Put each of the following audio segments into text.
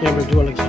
yang berdua lagi.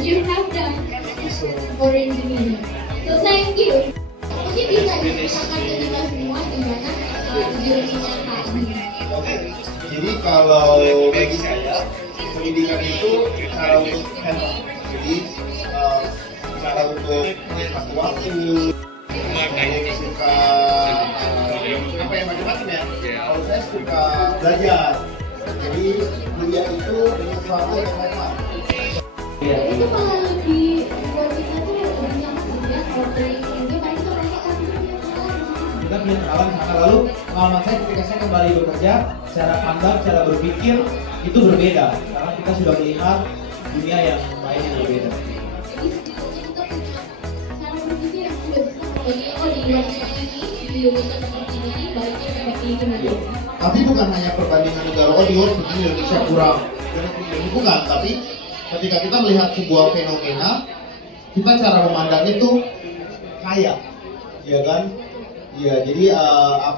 You have done for Indonesia. So thank you. Mungkin bisa diceritakan ke kita semua gimana journey-nya Kak ini. Oke, jadi kalau bagi saya pendidikan itu cara untuk handle. Jadi cara untuk waktu suka apa yang macam-macam ya. Kalau saya suka belajar. Jadi kuliah itu sesuatu yang hebat. Itu kalau lebih buat kita tuh lebih nyaman ya kalau training ini paling kita merasa kita punya pengalaman sana. Lalu pengalaman saya ketika saya kembali bekerja, cara pandang, cara berpikir itu berbeda karena kita sudah melihat dunia yang lain yang berbeda. Jadi sebetulnya kita punya cara berpikir yang sudah bisa membayangkan oh di luar seperti ini, di Indonesia seperti ini, baiknya seperti ini. Tapi bukan hanya perbandingan negara di luar seperti Indonesia kurang, bukan. Tapi ketika kita melihat sebuah fenomena, kita cara memandangnya itu kaya, ya kan? Ya, jadi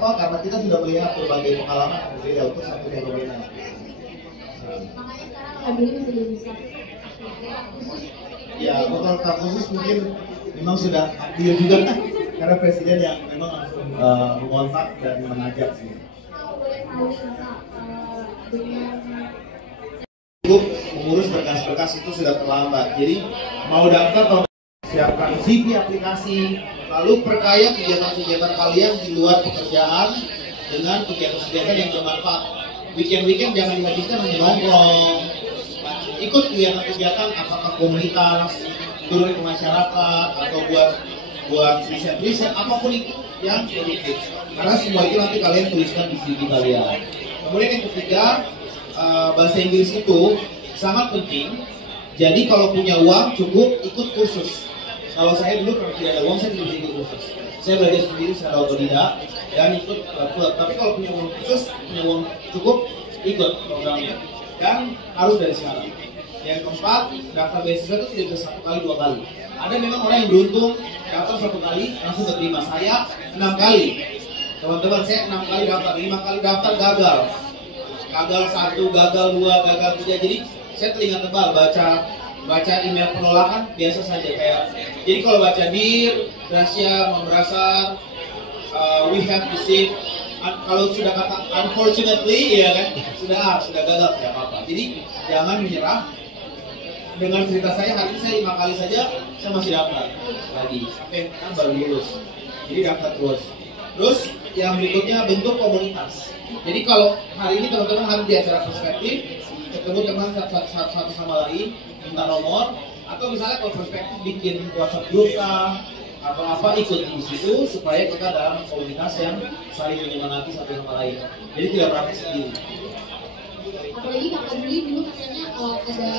karena kita sudah melihat berbagai pengalaman yang berbeda untuk satu fenomena. Makanya sekarang Alhamdulillah masih belum bisa. Ya, untuk staf khusus mungkin memang sudah aktif juga karena presiden yang memang langsung mengontak dan mengajak sih. Kalau boleh tahu Kak, dengan mengurus berkas-berkas itu sudah terlambat. Jadi mau daftar atau siapkan CV aplikasi, lalu perkaya kegiatan-kegiatan kalian di luar pekerjaan dengan kegiatan-kegiatan yang bermanfaat. Weekend jangan dihabiskan hanya nongkrong. Ikut kegiatan-kegiatan apakah komunitas, turun ke masyarakat atau buat riset apapun itu yang produktif. Karena semua itu nanti kalian tuliskan di CV kalian. Kemudian yang ketiga, bahasa Inggris itu sangat penting. Jadi kalau punya uang cukup ikut kursus. Kalau saya dulu kalau tidak ada uang saya tidak ikut kursus. Saya belajar sendiri secara otodidak dan ikut klub. Tapi kalau punya uang khusus, punya uang cukup ikut programnya. Dan harus dari sekarang. Yang keempat, daftar beasiswa itu tidak bisa 1 kali 2 kali. Ada memang orang yang beruntung daftar 1 kali langsung keterima. Saya 6 kali. Teman-teman saya 6 kali daftar, 5 kali daftar gagal. Gagal 1, gagal 2, gagal 3. Jadi saya telinga tebal baca email penolakan biasa saja kayak. Jadi kalau baca Dear Gracia Membrasar, we have received, kalau sudah kata unfortunately ya kan sudah gagal tidak apa-apa. Jadi jangan menyerah. Dengan cerita saya hari ini saya 5 kali saja saya masih daftar lagi sampai kan baru lulus. Jadi daftar terus yang berikutnya bentuk komunitas. Jadi kalau hari ini teman-teman harus di acara perspektif, ketemu teman satu sama lain, minta nomor, atau misalnya kalau perspektif bikin WhatsApp group atau apa ikut di situ supaya kita dalam komunitas yang saling menyemangati satu sama lain. Jadi tidak praktis sendiri. apalagi kakak dulu katanya ada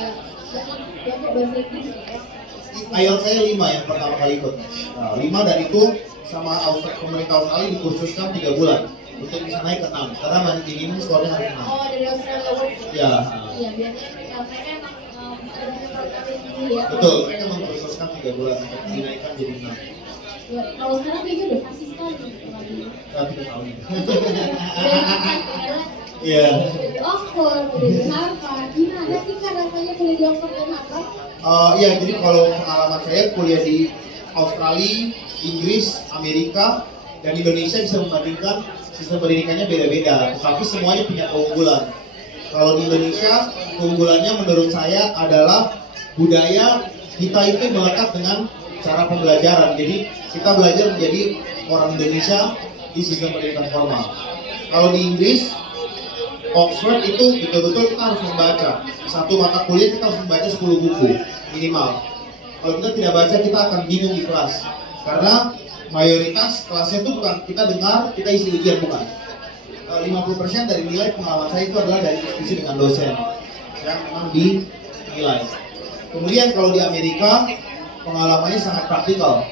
berapa bahasa Inggris ya? IELTS saya 5 yang pertama kali ikut. 5 dan itu sama pemerintah Australia dikursuskan 3 bulan untuk bisa naik ke 6 karena minimum skornya harus 6. Oh, dari Australia World. Ya. Iya, biasanya mereka emang ada programnya sendiri ya. Betul, mereka mengkursuskan 3 bulan untuk dinaikkan jadi 6. Ya, kalau sekarang kayaknya udah pasti sekali. Tapi kita tahu. Iya. Udah di Oxford, udah di Harvard. Gimana sih Kak rasanya kuliah di Oxford dan Harvard? Iya, jadi kalau pengalaman saya kuliah di Australia, Inggris, Amerika, dan Indonesia bisa membandingkan sistem pendidikannya beda-beda, tetapi semuanya punya keunggulan. Kalau di Indonesia, keunggulannya menurut saya adalah budaya kita itu melekat dengan cara pembelajaran. Jadi kita belajar menjadi orang Indonesia di sistem pendidikan formal. Kalau di Inggris, Oxford itu betul-betul kita harus membaca. Satu mata kuliah kita harus membaca 10 buku minimal. Kalau kita tidak baca, kita akan bingung di kelas. Karena mayoritas kelasnya itu bukan kita dengar, kita isi ujian, bukan. 50% dari nilai pengalaman saya itu adalah dari diskusi dengan dosen yang memang dinilai. Kemudian kalau di Amerika, pengalamannya sangat praktikal.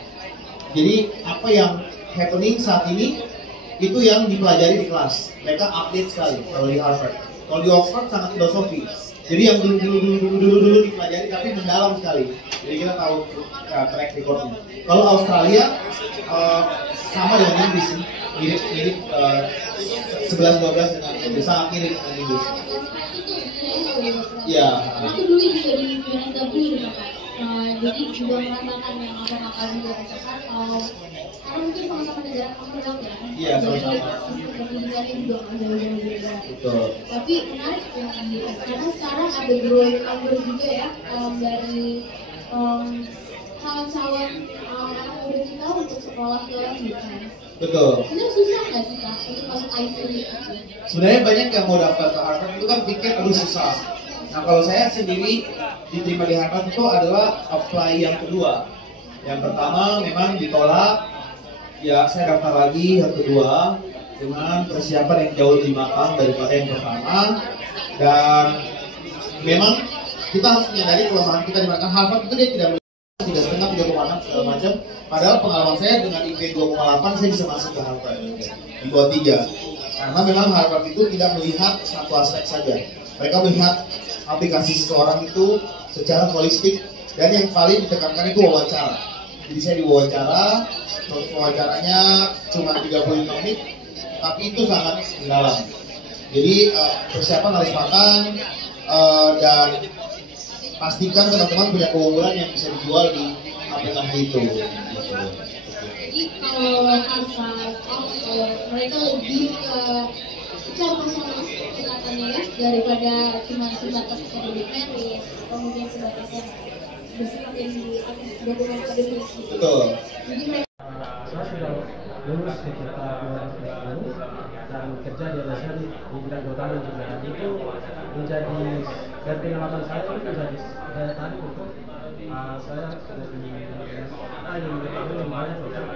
Jadi apa yang happening saat ini itu yang dipelajari di kelas. Mereka update sekali kalau di Harvard. Kalau di Oxford sangat filosofi. Jadi yang dulu dipelajari tapi mendalam sekali. Jadi kita tahu track recordnya. Kalau Australia sama dengan Inggris, mirip 11-12 dengan Inggris, sangat mirip dengan Inggris. Iya. Aku dulu juga di UNSW jadi juga merasakan yang akal juga rasakan. Karena mungkin sama-sama negara Commonwealth ya. Iya, sama-sama. Sistem pendidikannya juga nggak jauh-jauh beda. Betul. Tapi menarik yang karena sekarang ada growing number juga ya dari calon-calon anak muda kita untuk sekolah ke defense. Betul. Itu susah nggak sih Kak untuk masuk ICU? Sebenarnya banyak yang mau daftar ke Harvard itu kan pikir aduh susah. Nah kalau saya sendiri diterima di Harvard itu adalah apply yang kedua. Yang pertama memang ditolak, ya saya daftar lagi yang kedua dengan persiapan yang jauh lebih matang daripada yang pertama. Dan memang kita harus menyadari kelemahan kita di mana Harvard itu dia tidak 3,5, 3,6 segala macam. Padahal pengalaman saya dengan IP 2,8 saya bisa masuk ke Harvard di 2,3. Karena memang Harvard itu tidak melihat satu aspek saja. Mereka melihat aplikasi seseorang itu secara holistik dan yang paling ditekankan itu wawancara. Jadi saya diwawancara, wawancaranya cuma 35 menit, tapi itu sangat mendalam. Jadi persiapan harus matang dan pastikan teman-teman punya keunggulan yang bisa dijual di aplikasi itu. Jadi kalau Harvard, Oxford, mereka lebih ke secara personal pendekatannya ya daripada cuma sebatas academic merit, kemudian sebatasnya bersifat yang di dokumen akademik gitu. Betul. Jadi mereka Saya sudah lulus sekitar 2010 dan kerja di LSM di bidang kehutanan juga, dan itu menjadi dari pengalaman saya itu menjadi daya tarik untuk saya lebih ingin mengetahui lebih banyak tentang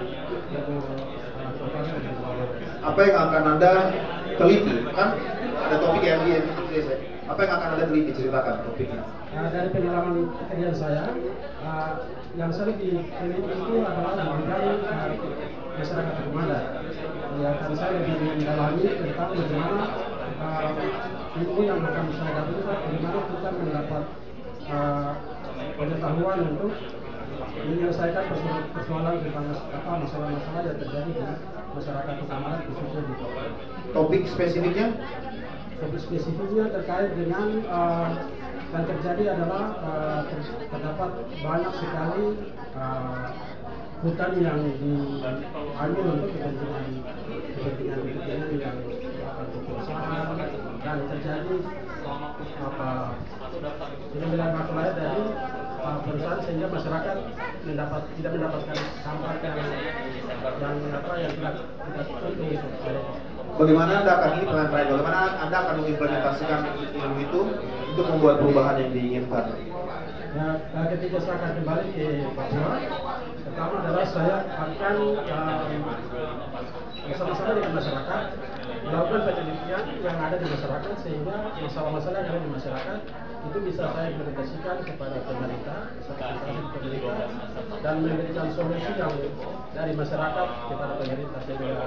kehutanan. Apa yang akan Anda teliti? Kan ada topik yang apa yang akan Anda teliti, ceritakan topiknya. Dari pengalaman pekerjaan saya, yang saya lebih teliti itu adalah di bidang masyarakat hukum adat. Ya, kan saya lebih mendalami tentang bagaimana ilmu yang akan saya dapatkan, bagaimana kita mendapat pengetahuan untuk menyelesaikan persoalan tentang masalah-masalah yang terjadi di masyarakat hukum adat khususnya di Papua. Topik spesifiknya? Topik spesifiknya terkait dengan yang terjadi adalah terdapat banyak sekali hutan yang diambil untuk kepentingan yang untuk perusahaan, dan terjadi fenomena masalah dari perusahaan sehingga masyarakat tidak mendapatkan sampah yang tidak tentu. Bagaimana Anda akan ini pelan-pelan? Bagaimana Anda akan mengimplementasikan ilmu itu untuk membuat perubahan yang diinginkan? Nah, ketika saya akan kembali ke Papua, pertama adalah saya akan bersama-sama dengan masyarakat melakukan penelitian yang ada di masyarakat, sehingga masalah-masalah yang ada di masyarakat itu bisa saya implementasikan kepada pemerintah, dan memberikan solusi yang dari masyarakat kepada pemerintah, sehingga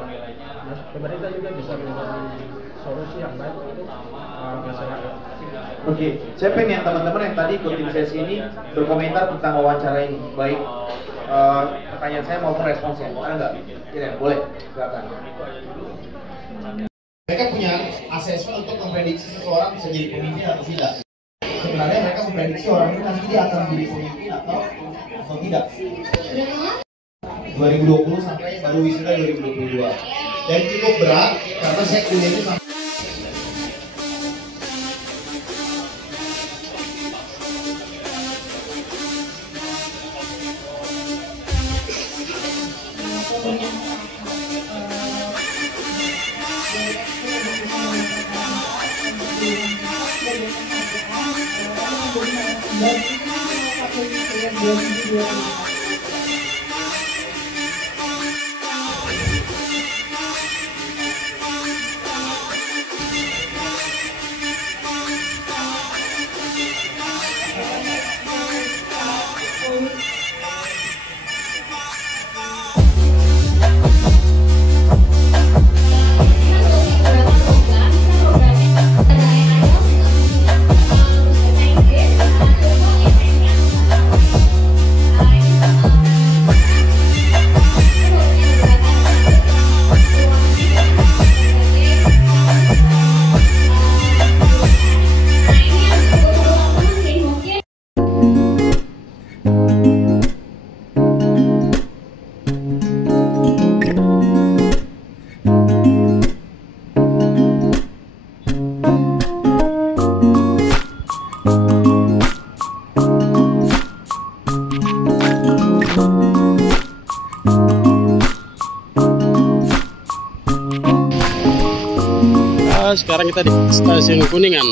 pemerintah juga bisa memberi solusi yang baik untuk masyarakat. Oke, saya pengen teman-teman yang tadi ikutin sesi ini berkomentar tentang wawancara ini. Baik, pertanyaan saya maupun responsnya. Ada nggak? Ya, boleh. Silakan. Mereka punya asesmen untuk memprediksi seseorang bisa jadi pemimpin atau tidak. Sebenarnya mereka memprediksi orang ini nanti dia akan jadi pemimpin atau tidak. 2020 sampai baru wisuda 2022. Dan cukup berat karena saya kuliahnya sampai banyak sekarang kita di stasiun Kuningan.